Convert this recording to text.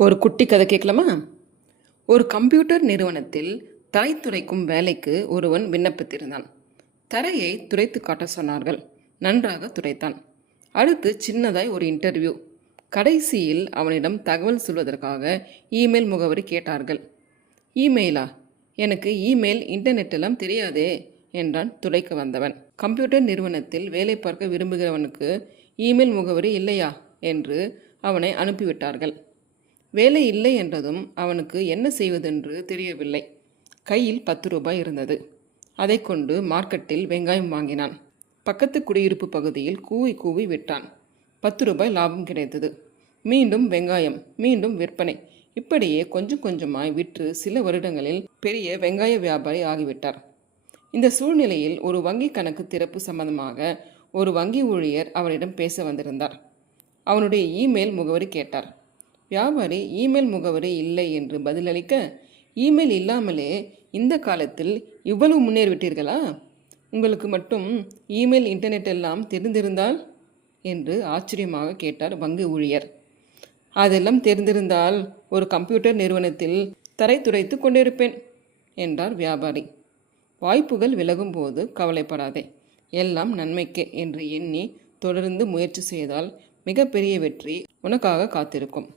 ஒரு குட்டி கதை கேட்கலாமா? ஒரு கம்ப்யூட்டர் நிறுவனத்தில் தரை துடைக்கும் வேலைக்கு ஒருவன் விண்ணப்பித்திருந்தான். தரையை துடைத்து காட்ட சொன்னார்கள். நன்றாக துடைத்தான். அடுத்து சின்னதாய் ஒரு இன்டர்வியூ. கடைசியில் அவனிடம் தகவல் சொல்வதற்காக இமெயில் முகவரி கேட்டார்கள். இமெயிலா? எனக்கு இமெயில் இன்டர்நெட் எல்லாம் தெரியாதே என்றான் துடைக்க வந்தவன். கம்ப்யூட்டர் நிறுவனத்தில் வேலை பார்க்க விரும்புகிறவனுக்கு இமெயில் முகவரி இல்லையா என்று அவனை அனுப்பிவிட்டார்கள். வேலை இல்லை என்றதும் அவனுக்கு என்ன செய்வதென்று தெரியவில்லை. கையில் 10 ரூபாய் இருந்தது. அதை கொண்டு மார்க்கெட்டில் வெங்காயம் வாங்கினான். பக்கத்து குடியிருப்பு பகுதியில் கூவி கூவி விட்டான். 10 ரூபாய் லாபம் கிடைத்தது. மீண்டும் வெங்காயம், மீண்டும் விற்பனை. இப்படியே கொஞ்சம் கொஞ்சமாய் விற்று சில வருடங்களில் பெரிய வெங்காய வியாபாரி ஆகிவிட்டார். இந்த சூழ்நிலையில் ஒரு வங்கி கணக்கு திறப்பு சம்பந்தமாக ஒரு வங்கி ஊழியர் அவரிடம் பேச வந்திருந்தார். அவனுடைய இமெயில் முகவரி கேட்டார். வியாபாரி இமெயில் முகவரி இல்லை என்று பதிலளிக்க, இமெயில் இல்லாமலே இந்த காலத்தில் இவ்வளவு முன்னேறிவிட்டீர்களா? உங்களுக்கு மட்டும் இமெயில் இன்டர்நெட் எல்லாம் தெரிந்திருந்தால் என்று ஆச்சரியமாக கேட்டார் வங்கி ஊழியர். அதெல்லாம் தெரிந்திருந்தால் ஒரு கம்ப்யூட்டர் நிறுவனத்தில் தரை துடைத்து கொண்டிருப்பேன் என்றார் வியாபாரி. வாய்ப்புகள் விலகும் போது கவலைப்படாதே, எல்லாம் நன்மைக்கே என்று எண்ணி தொடர்ந்து முயற்சி செய்தால் மிகப்பெரிய வெற்றி உனக்காக காத்திருக்கும்.